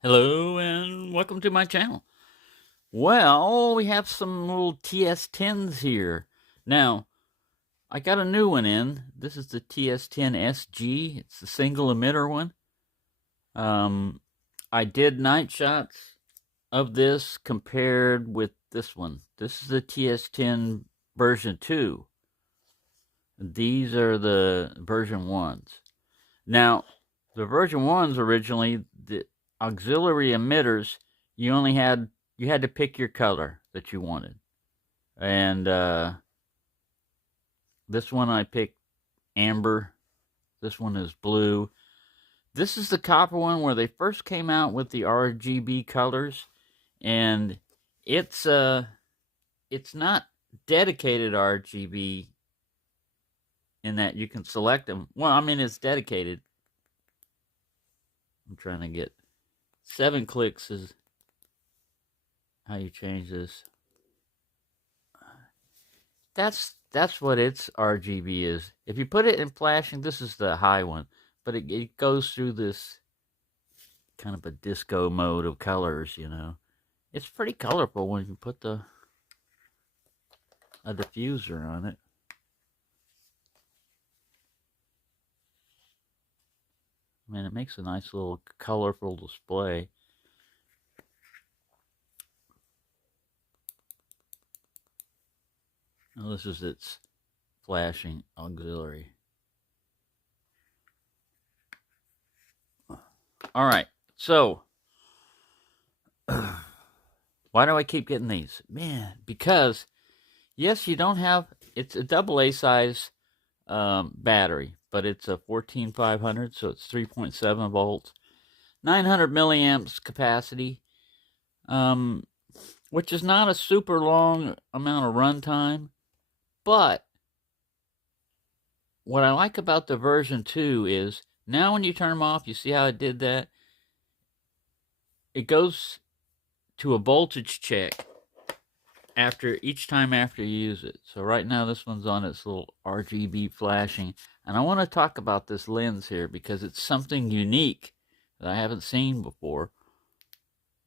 Hello and welcome to my channel. Well, we have some little TS10s here. Now, I got a new one in. This is the TS10 SG. It's the single emitter one. I did night shots of this compared with this one. This is the TS10 version 2. These are the version 1s. Now, the version 1s originally, the auxiliary emitters, you had to pick your color that you wanted. And this one I picked amber. This one is blue. This is the copper one where they first came out with the RGB colors, and it's not dedicated RGB in that you can select them. Well, I mean, it's dedicated. I'm trying to get 7 clicks is how you change this. That's what its RGB is. If you put it in flashing, this is the high one, but it goes through this kind of a disco mode of colors, you know. It's pretty colorful when you put a diffuser on it. I mean, it makes a nice little colorful display. Now this is its flashing auxiliary. All right, so why do I keep getting these? Man, because yes, you don't have, it's a AA size battery, but it's a 14500, so it's 3.7 volts, 900 milliamps capacity, which is not a super long amount of runtime. But what I like about the version 2 is now when you turn them off, you see how it did that? It goes to a voltage check each time after you use it. So right now this one's on its little RGB flashing. And I want to talk about this lens here because it's something unique that I haven't seen before.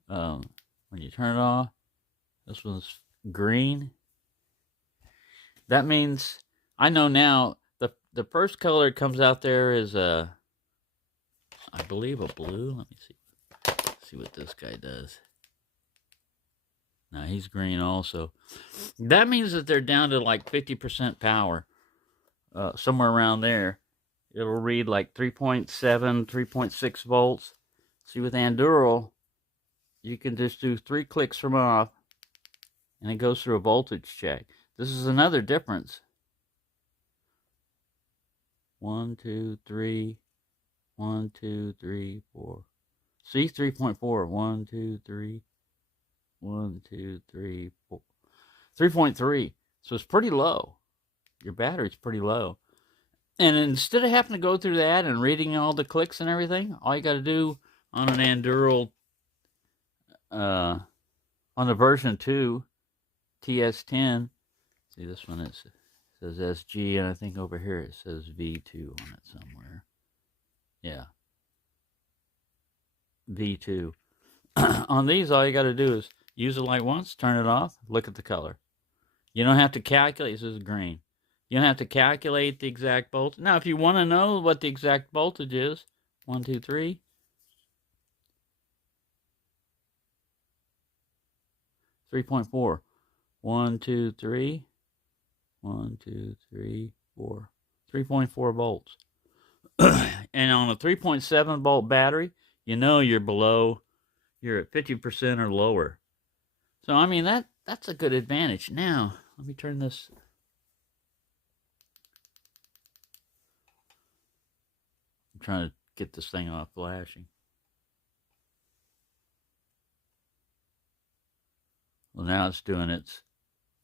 When you turn it off, this one's green. That means I know now the first color that comes out there is I believe a blue. Let me see what this guy does. Now he's green also. That means that they're down to like 50% power, somewhere around there. It'll read like 3.7, 3.6 volts. See, with Anduril, you can just do 3 clicks from off, and it goes through a voltage check. This is another difference. 1, 2, 3, 1, 2, 3, 4. See, 3.4. 1, 2, 3. 1, 2, 3, 4. 3.3. So it's pretty low. Your battery's pretty low. And instead of having to go through that and reading all the clicks and everything, all you got to do on an Anduril, on the version 2, TS10. See, this one says SG, and I think over here it says V2 on it somewhere. Yeah. V2. On these, all you got to do is use the light once, turn it off, look at the color. You don't have to calculate. This is green. You don't have to calculate the exact voltage. Now, if you want to know what the exact voltage is, 1, 2, 3. 3.4. 1, 2, 3. 1, 2, 3, 4. 3.4 volts. And on a 3.7 volt battery, you know you're at 50% or lower. So, I mean, that's a good advantage. Now, let me turn this. I'm trying to get this thing off flashing. Well, now it's doing its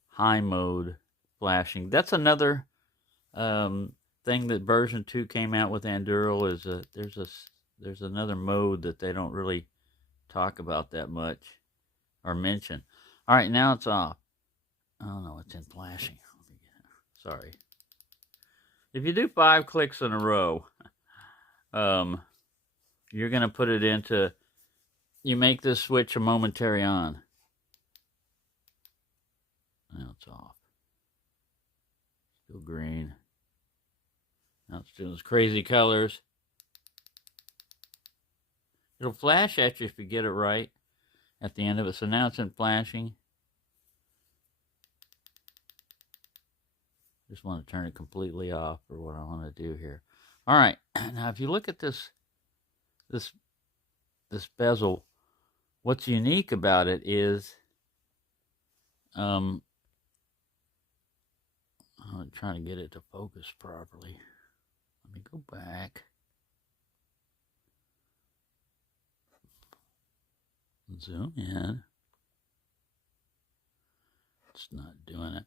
high mode flashing. That's another thing that version 2 came out with Anduril is there's another mode that they don't really talk about that much or mention. All right, now it's off. Oh no, it's in flashing. Sorry. If you do 5 clicks in a row, you're gonna put it into you make this switch a momentary on. Now it's off. Still green. Now it's doing those crazy colors. It'll flash at you if you get it right at the end of it. So now it's in flashing. Just want to turn it completely off for what I want to do here. All right. Now if you look at this bezel, what's unique about it is I'm trying to get it to focus properly. Let me go back. Zoom in. It's not doing it.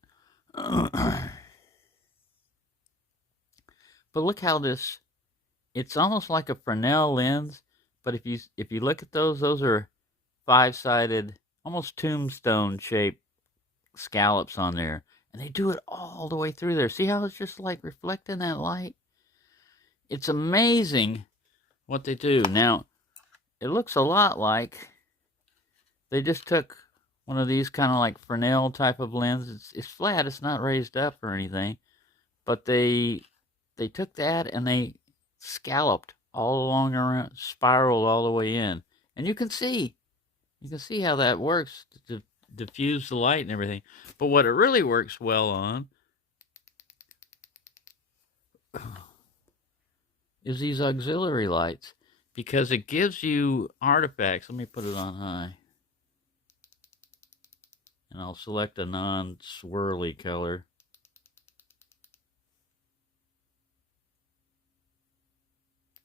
But look how it's almost like a Fresnel lens, but if you look at those are 5-sided, almost tombstone shaped scallops on there. And they do it all the way through there. See how it's just like reflecting that light? It's amazing what they do. Now, it looks a lot like they just took one of these kind of like Fresnel type of lens. It's flat, it's not raised up or anything. But they took that and they scalloped all along around, spiraled all the way in. And you can see how that works to diffuse the light and everything. But what it really works well on is these auxiliary lights, because it gives you artifacts. Let me put it on high. And I'll select a non-swirly color.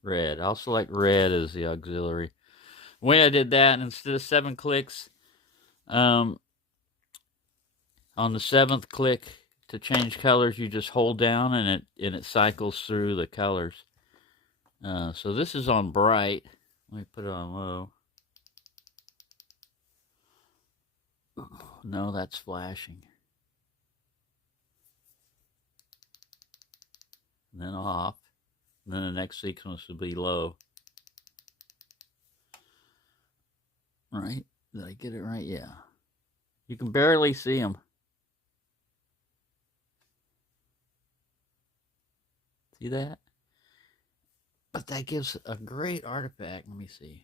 Red. I'll select red as the auxiliary. The way I did that, instead of 7 clicks, on the 7th click to change colors, you just hold down and it cycles through the colors. So this is on bright. Let me put it on low. No, that's flashing. And then off. And then the next sequence will be low. Right? Did I get it right? Yeah. You can barely see them. See that? But that gives a great artifact. Let me see.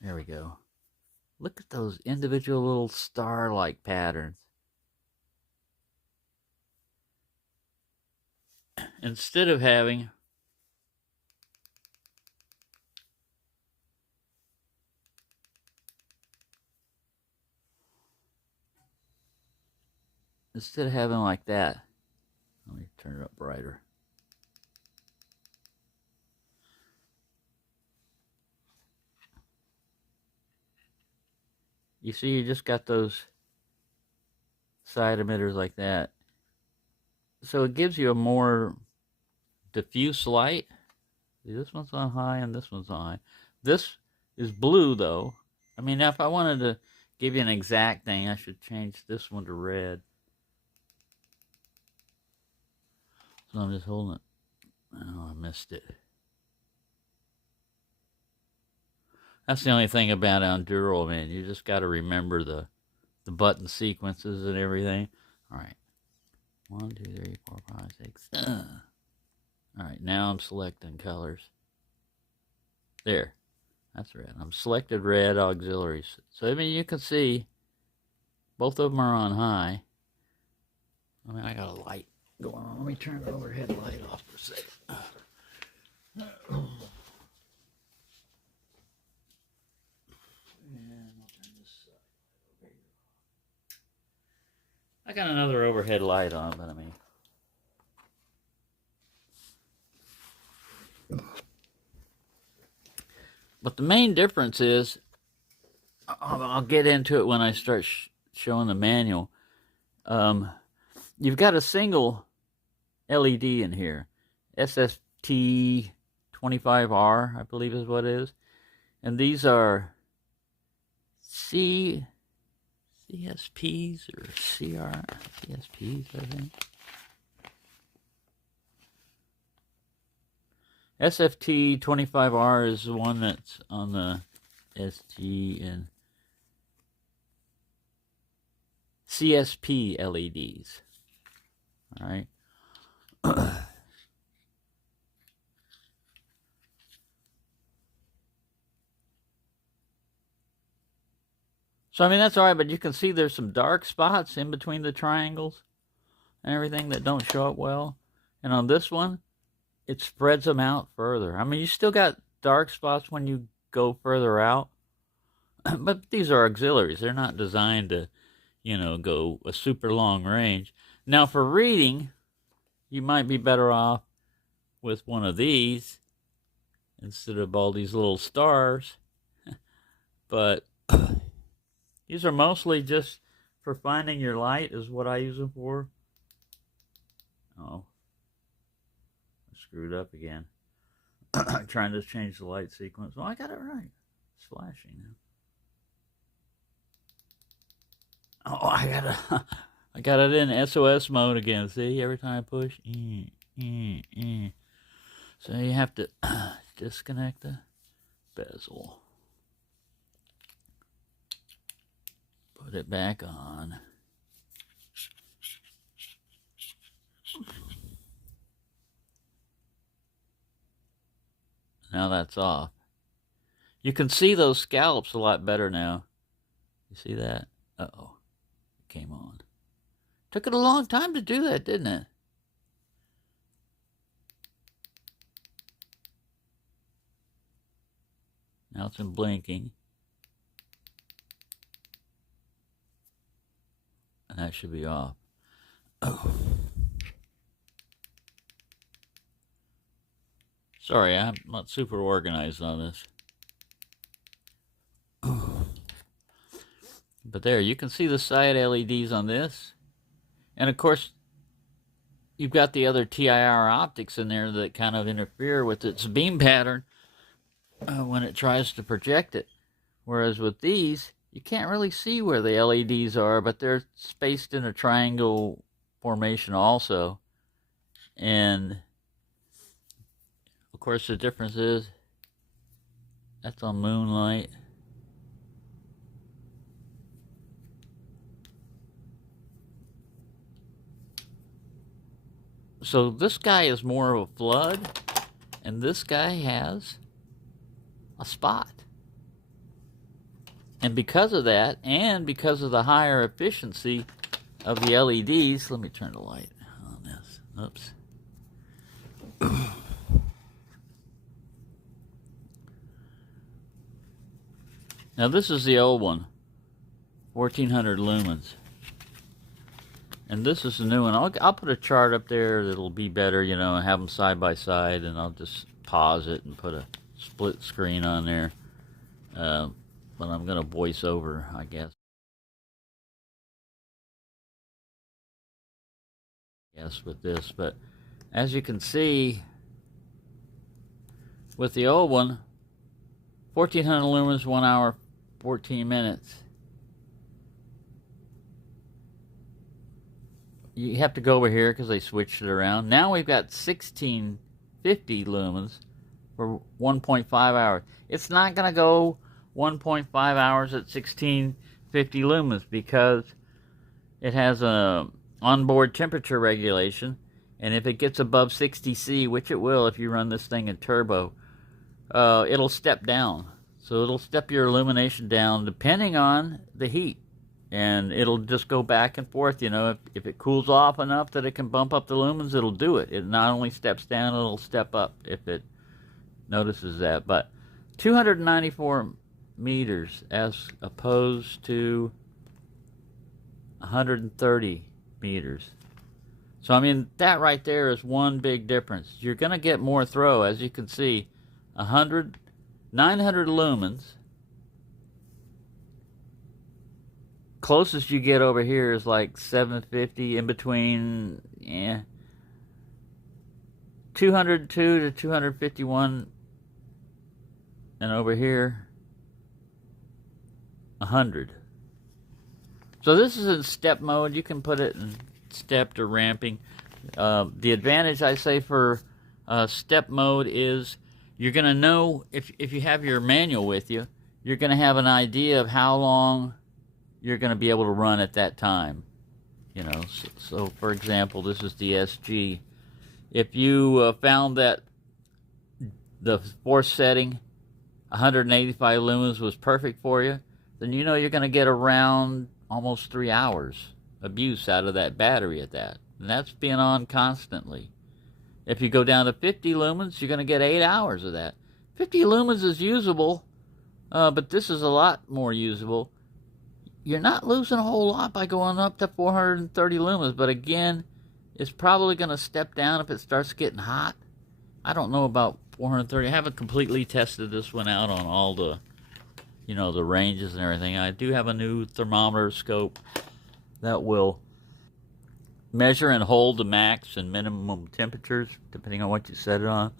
There we go. Look at those individual little star-like patterns. Instead of having like that. Let me turn it up brighter. You see, you just got those side emitters like that. So it gives you a more diffuse light. See, this one's on high and this one's on high. This is blue though. I mean, if I wanted to give you an exact thing, I should change this one to red. So I'm just holding it. Oh, I missed it. That's the only thing about Enduro, man. You just got to remember the button sequences and everything. All right. 1, 2, 3, 4, 5, 6. All right, now I'm selecting colors. There. That's red. I'm selected red auxiliaries. So, I mean, you can see both of them are on high. I mean, I got a light going on. Let me turn the overhead light off for a second. And I'll turn this side over here. I got another overhead light on, but I mean. But the main difference is, I'll get into it when I start showing the manual. You've got a single LED in here, SST25R, I believe is what it is, and these are CSPs or CSPs, I think. SFT 25R is the one that's on the SG and CSP LEDs. All right. So, I mean, that's all right, but you can see there's some dark spots in between the triangles and everything that don't show up well. And on this one, it spreads them out further. I mean, you still got dark spots when you go further out, but these are auxiliaries. They're not designed to, you know, go a super long range. Now, for reading, you might be better off with one of these instead of all these little stars. But these are mostly just for finding your light is what I use them for. Oh, I screwed up again. I'm trying to change the light sequence. Well, I got it right. It's flashing now. Oh, I got it in SOS mode again. See, every time I push. So you have to disconnect the bezel. Put it back on. Now that's off. You can see those scallops a lot better now. You see that? Uh-oh. It came on. Took it a long time to do that, didn't it? Now it's in blinking. And that should be off. Oh. Sorry, I'm not super organized on this. Oh. But there, you can see the side LEDs on this. And of course, you've got the other TIR optics in there that kind of interfere with its beam pattern when it tries to project it. Whereas with these, you can't really see where the LEDs are, but they're spaced in a triangle formation also. And of course, the difference is that's on moonlight. So this guy is more of a flood, and this guy has a spot. And because of that, and because of the higher efficiency of the LEDs, let me turn the light on this. Oops. Now this is the old one, 1400 lumens. And this is the new one. I'll put a chart up there that'll be better, you know, and have them side by side, and I'll just pause it and put a split screen on there. But I'm going to voice over, I guess. Yes, with this. But as you can see, with the old one, 1400 lumens, 1 hour, 14 minutes. You have to go over here because they switched it around. Now we've got 1650 lumens for 1.5 hours. It's not going to go 1.5 hours at 1650 lumens because it has a onboard temperature regulation, and if it gets above 60 C, which it will if you run this thing in turbo, it'll step down. So it'll step your illumination down depending on the heat, and it'll just go back and forth. You know, if it cools off enough that it can bump up the lumens, it'll do it. It not only steps down, it'll step up if it notices that. But 294 meters as opposed to 130 meters. So I mean, that right there is one big difference. You're going to get more throw, as you can see. 900 lumens. Closest you get over here is like 750, in between 202 to 251, and over here 100. So this is in step mode. You can put it in stepped or ramping. The advantage, I say, for Step mode is, you're going to know, if you have your manual with you, you're going to have an idea of how long you're going to be able to run at that time. You know, so for example, this is the SG. If you found that the force setting, 185 lumens, was perfect for you, then you know you're going to get around almost 3 hours of use out of that battery at that. And that's being on constantly. If you go down to 50 lumens, you're going to get 8 hours of that. 50 lumens is usable, but this is a lot more usable. You're not losing a whole lot by going up to 430 lumens, but again, it's probably going to step down if it starts getting hot. I don't know about 430. I haven't completely tested this one out on all the, you know, the ranges and everything. I do have a new thermometer scope that will measure and hold the max and minimum temperatures depending on what you set it on.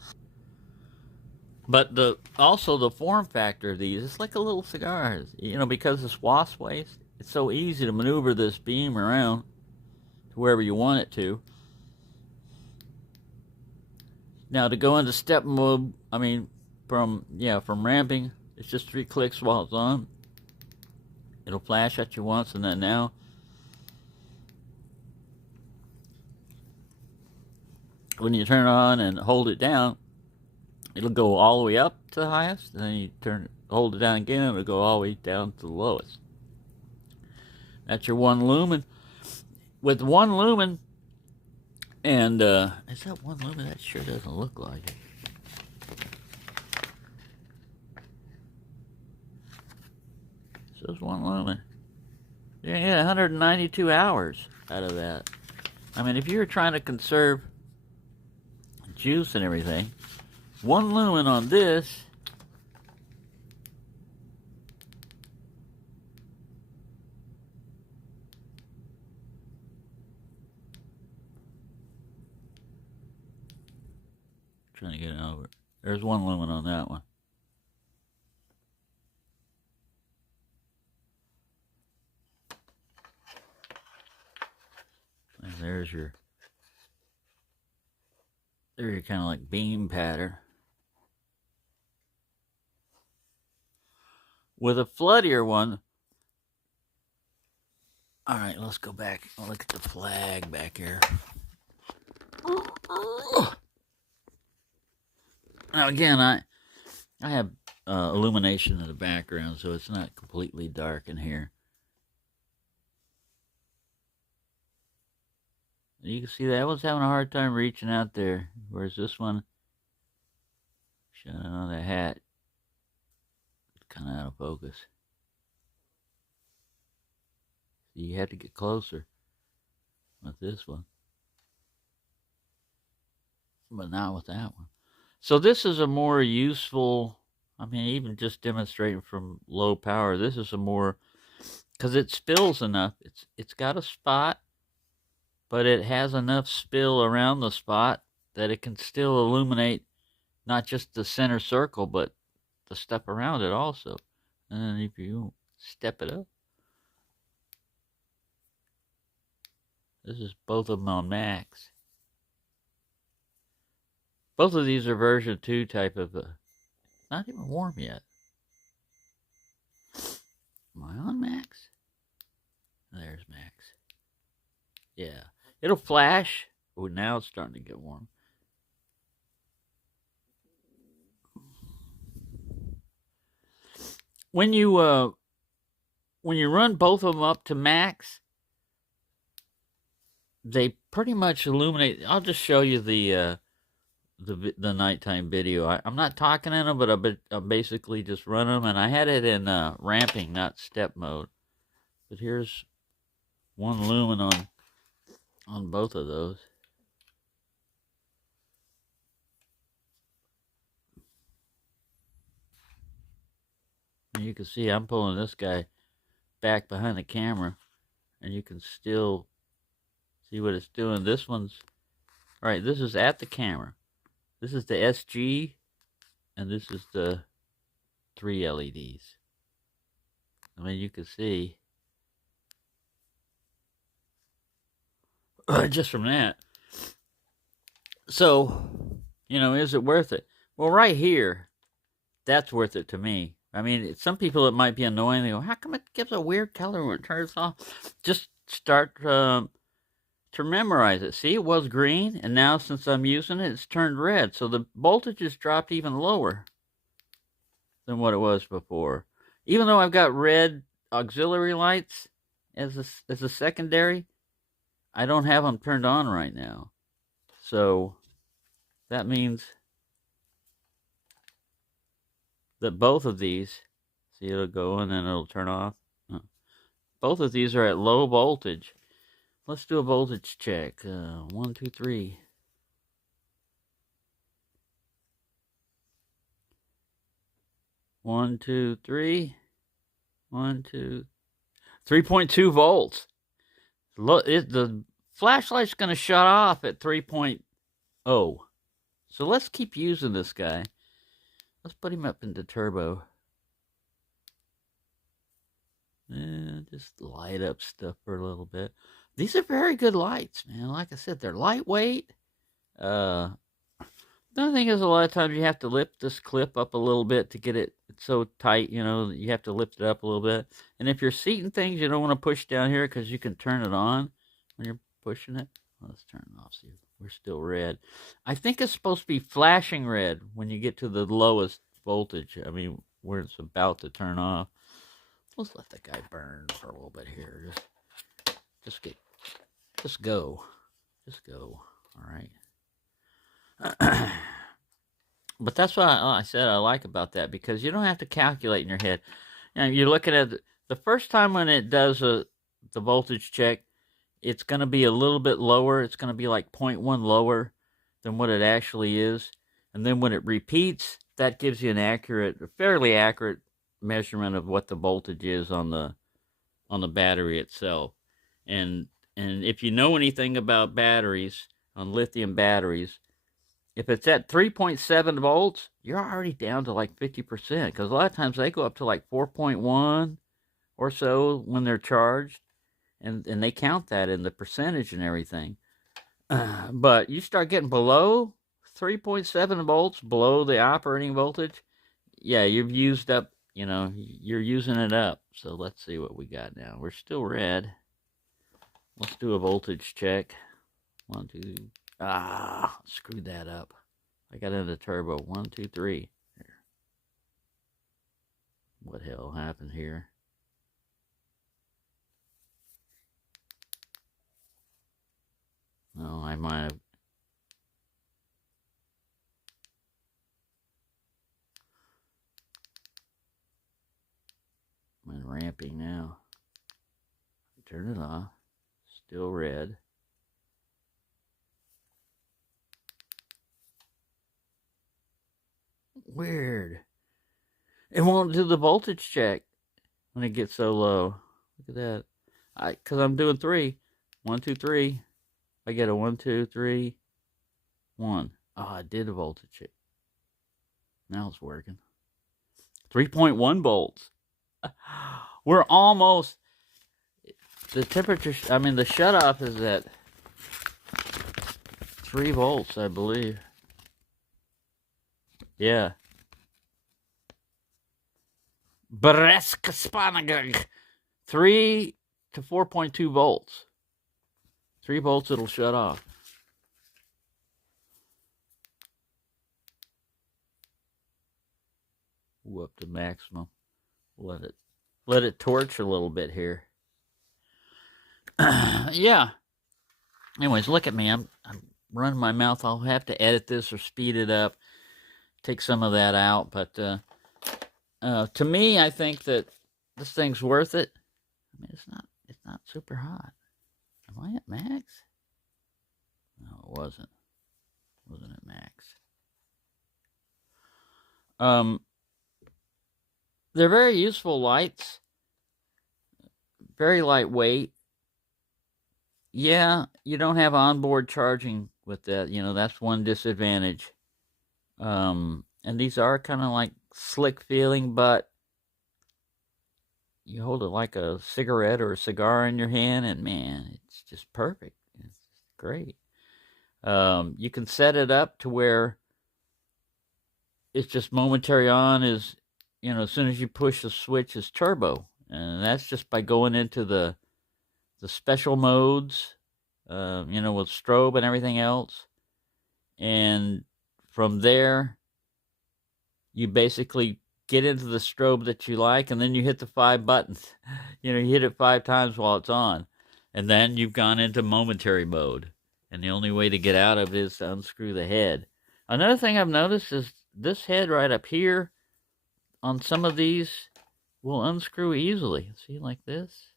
But also the form factor of these, it's like a little cigar. You know, because it's wasp waste, it's so easy to maneuver this beam around to wherever you want it to. Now to go into step mode, I mean, from ramping, it's just 3 clicks while it's on. It'll flash at you once, and then now when you turn it on and hold it down, it'll go all the way up to the highest, and then you hold it down again, it'll go all the way down to the lowest. That's your 1 lumen. With 1 lumen, and is that 1 lumen? That sure doesn't look like it. So it's 1 lumen. You're gonna get 192 hours out of that. I mean, if you're trying to conserve juice and everything, 1 lumen on this trying to get it over. There's 1 lumen on that one. And there's your kind of like beam pattern. With a floodier one, all right, let's go back. I'll look at the flag back here. Now again, I have illumination in the background, so it's not completely dark in here. You can see that I was having a hard time reaching out there, whereas this one, shining on the hat, kind of out of focus. So you had to get closer with this one, but not with that one. So this is a more useful, I mean, even just demonstrating from low power, this is a more, because it spills enough. It's got a spot, but it has enough spill around the spot that it can still illuminate not just the center circle, but the stuff around it also. And then if you step it up, this is both of them on max. Both of these are version 2 type of, not even warm yet. Am I on max? There's max. Yeah. It'll flash. Oh, now it's starting to get warm. When you run both of them up to max, they pretty much illuminate. I'll just show you the nighttime video. I'm not talking in them, but I'm basically just running them, and I had it in ramping, not step mode. But here's 1 lumen on both of those. And you can see I'm pulling this guy back behind the camera, and you can still see what it's doing. This one's, all right, this is at the camera. This is the SG, and this is the 3 LEDs. I mean, you can see just from that. So, You know, is it worth it? Well, right here, that's worth it to me. I mean, some people it might be annoying. They go, how come it gives a weird color when it turns off? Just start to memorize it. See, it was green, and now since I'm using it, it's turned red. So the voltage has dropped even lower than what it was before. Even though I've got red auxiliary lights as a secondary, I don't have them turned on right now. So that means that both of these, see, it'll go and then it'll turn off. Both of these are at low voltage. Let's do a voltage check. 1, 2, 3. 1, 2, 3. 1, 2. 3.2 volts. Look, the flashlight's going to shut off at 3.0. So let's keep using this guy. Let's put him up into turbo. And just light up stuff for a little bit. These are very good lights, man. Like I said, they're lightweight. The other thing is a lot of times you have to lift this clip up a little bit to get it so tight, you know, you have to lift it up a little bit. And if you're seating things, you don't want to push down here because you can turn it on when you're pushing it. Let's turn it off. See, we're still red. I think it's supposed to be flashing red when you get to the lowest voltage. I mean, where it's about to turn off. Let's let the guy burn for a little bit here. Just go. Just go. All right. But that's what I said I like about that, because you don't have to calculate in your head. You know, you're looking at the first time when it does the voltage check, it's going to be a little bit lower. It's going to be like 0.1 lower than what it actually is. And then when it repeats, that gives you a fairly accurate measurement of what the voltage is on the battery itself. And if you know anything about batteries, on lithium batteries, if it's at 3.7 volts, you're already down to like 50%, because a lot of times they go up to like 4.1 or so when they're charged, and they count that in the percentage and everything. But you start getting below 3.7 volts, below the operating voltage, yeah, you've used up, you know, you're using it up. So let's see what we got now. We're still red. Let's do a voltage check. 1, 2. Screwed that up. I got into turbo. 1, 2, 3. Here. What hell happened here? Oh, I might have. I'm ramping now. Turn it off. Still red. Weird. It won't do the voltage check when it gets so low. Look at that. Because I'm doing 3. 1, 2, 3. I get a 1, 2, 3, 1. Oh, I did a voltage check. Now it's working. 3.1 volts. We're almost. The temperature, I mean, the shutoff is at 3 volts, I believe. Yeah. Breska Spanagag. 3 to 4.2 volts. 3 volts, it'll shut off. Ooh, up to maximum. Let it torch a little bit here. Yeah. Anyways, look at me. I'm running my mouth. I'll have to edit this or speed it up. Take some of that out. But to me, I think that this thing's worth it. I mean, it's not super hot. Am I at max? No, it wasn't. It wasn't at max. They're very useful lights. Very lightweight. Yeah, you don't have onboard charging with that. You know, that's one disadvantage. And these are kind of like slick feeling, but you hold it like a cigarette or a cigar in your hand, and man, it's just perfect. It's great. You can set it up to where it's just momentary on is, as soon as you push the switch is turbo. And that's just by going into the special modes, with strobe and everything else. And from there, you basically get into the strobe that you like, and then you hit the 5 buttons. You hit it 5 times while it's on. And then you've gone into momentary mode. And the only way to get out of it is to unscrew the head. Another thing I've noticed is this head right up here on some of these will unscrew easily. See, like this.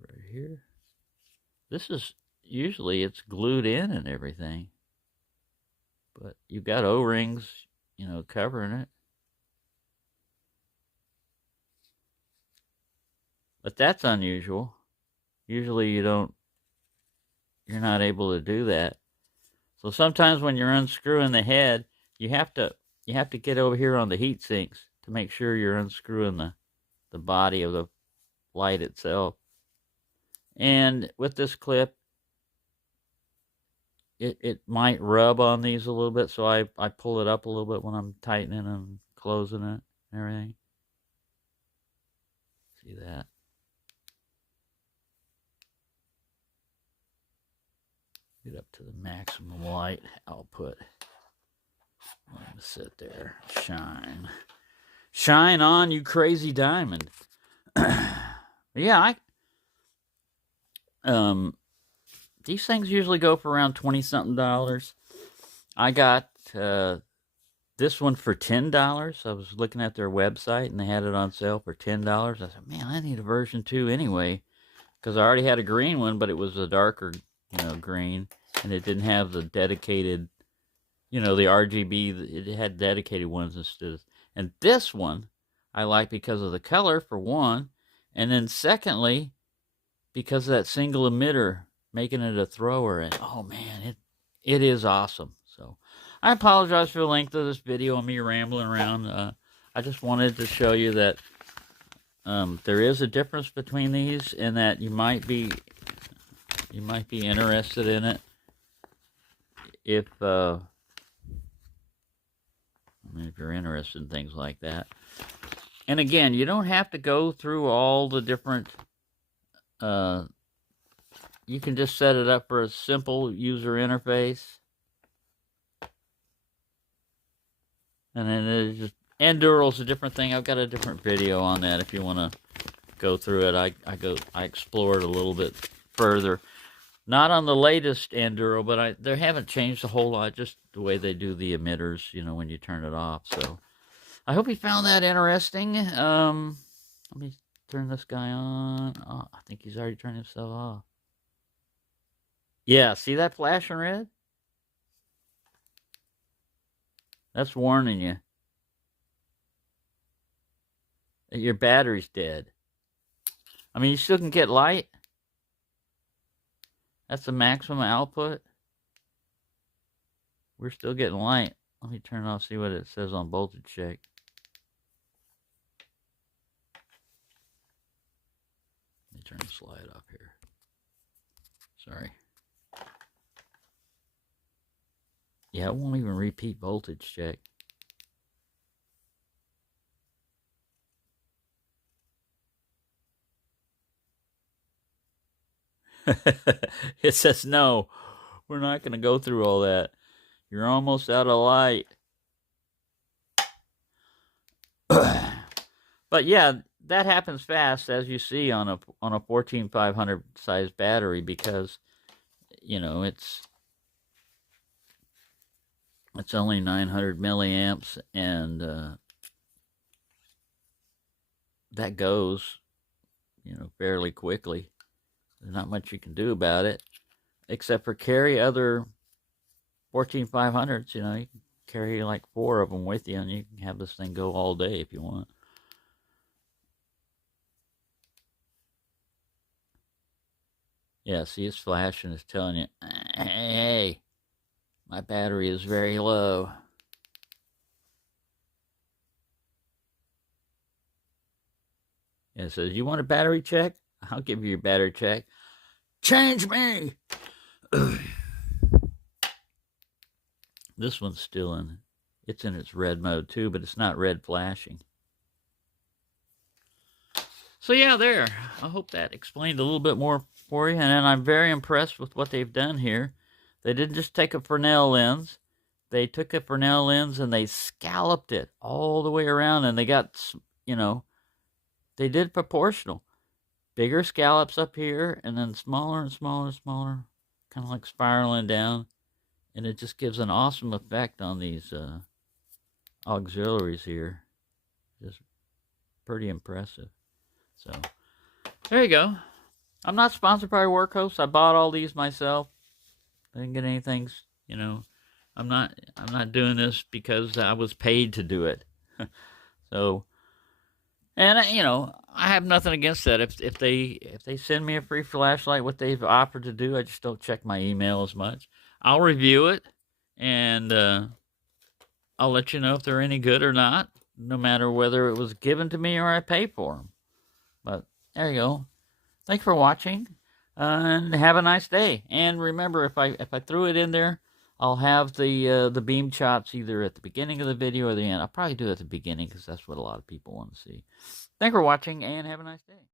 Right here. This is usually it's glued in and everything. But you've got O-rings, covering it. But that's unusual. Usually you're not able to do that. So sometimes when you're unscrewing the head, you have to get over here on the heat sinks to make sure you're unscrewing the body of the light itself. And with this clip, it might rub on these a little bit, so I pull it up a little bit when I'm tightening and closing it and everything. See that? Get up to the maximum light output. Let me sit there. Shine. Shine on, you crazy diamond. Yeah, these things usually go for around $20-something. I got this one for $10. I was looking at their website and they had it on sale for $10. I said, man, I need a version 2 anyway, because I already had a green one, but it was a darker, green, and it didn't have the dedicated, the RGB. It had dedicated ones instead. And this one I like because of the color, for one, and then secondly, because of that single emitter, making it a thrower. And oh man, it is awesome. So I apologize for the length of this video and me rambling around. I just wanted to show you that there is a difference between these, and that you might be interested in it if you're interested in things like that. And again, you don't have to go through all the different you can just set it up for a simple user interface. And then it's just, Endural's a different thing. I've got a different video on that if you want to go through it. I explore it a little bit further. Not on the latest Endural, but they haven't changed a whole lot, just the way they do the emitters, when you turn it off. So I hope you found that interesting. Let me turn this guy on. Oh, I think he's already turned himself off. Yeah, see that flashing red? That's warning you that your battery's dead. I mean, you still can get light. That's the maximum output. We're still getting light. Let me turn it off, see what it says on voltage check. Let me turn the slide off here. Sorry. Yeah, it won't even repeat voltage check. It says, no, we're not going to go through all that. You're almost out of light. But yeah, that happens fast, as you see on a 14500 size battery, because it's only 900 milliamps, and that goes fairly quickly. There's not much you can do about it, except for carry other 14500s. You can carry like 4 of them with you, and you can have this thing go all day if you want. Yeah, see, it's flashing. It's telling you, hey, my battery is very low. Yeah, it says, you want a battery check? I'll give you your battery check. Change me! This one's still in it's in its red mode too, but it's not red flashing. So yeah, there. I hope that explained a little bit more for you. And I'm very impressed with what they've done here. They didn't just take a Fresnel lens. They took a Fresnel lens and they scalloped it all the way around. And they got, you know, they did proportional. Bigger scallops up here and then smaller and smaller and smaller. Kind of like spiraling down. And it just gives an awesome effect on these auxiliaries here. Just pretty impressive. So, there you go. I'm not sponsored by Wurkkos. I bought all these myself. I didn't get anything, you know. I'm not doing this because I was paid to do it. So, and you know, I have nothing against that. If they send me a free flashlight, what they've offered to do, I just don't check my email as much. I'll review it, and I'll let you know if they're any good or not, no matter whether it was given to me or I pay for them. But there you go. Thanks for watching, and have a nice day. And remember, if I threw it in there, I'll have the beam shots either at the beginning of the video or the end. I'll probably do it at the beginning because that's what a lot of people want to see. Thanks for watching, and have a nice day.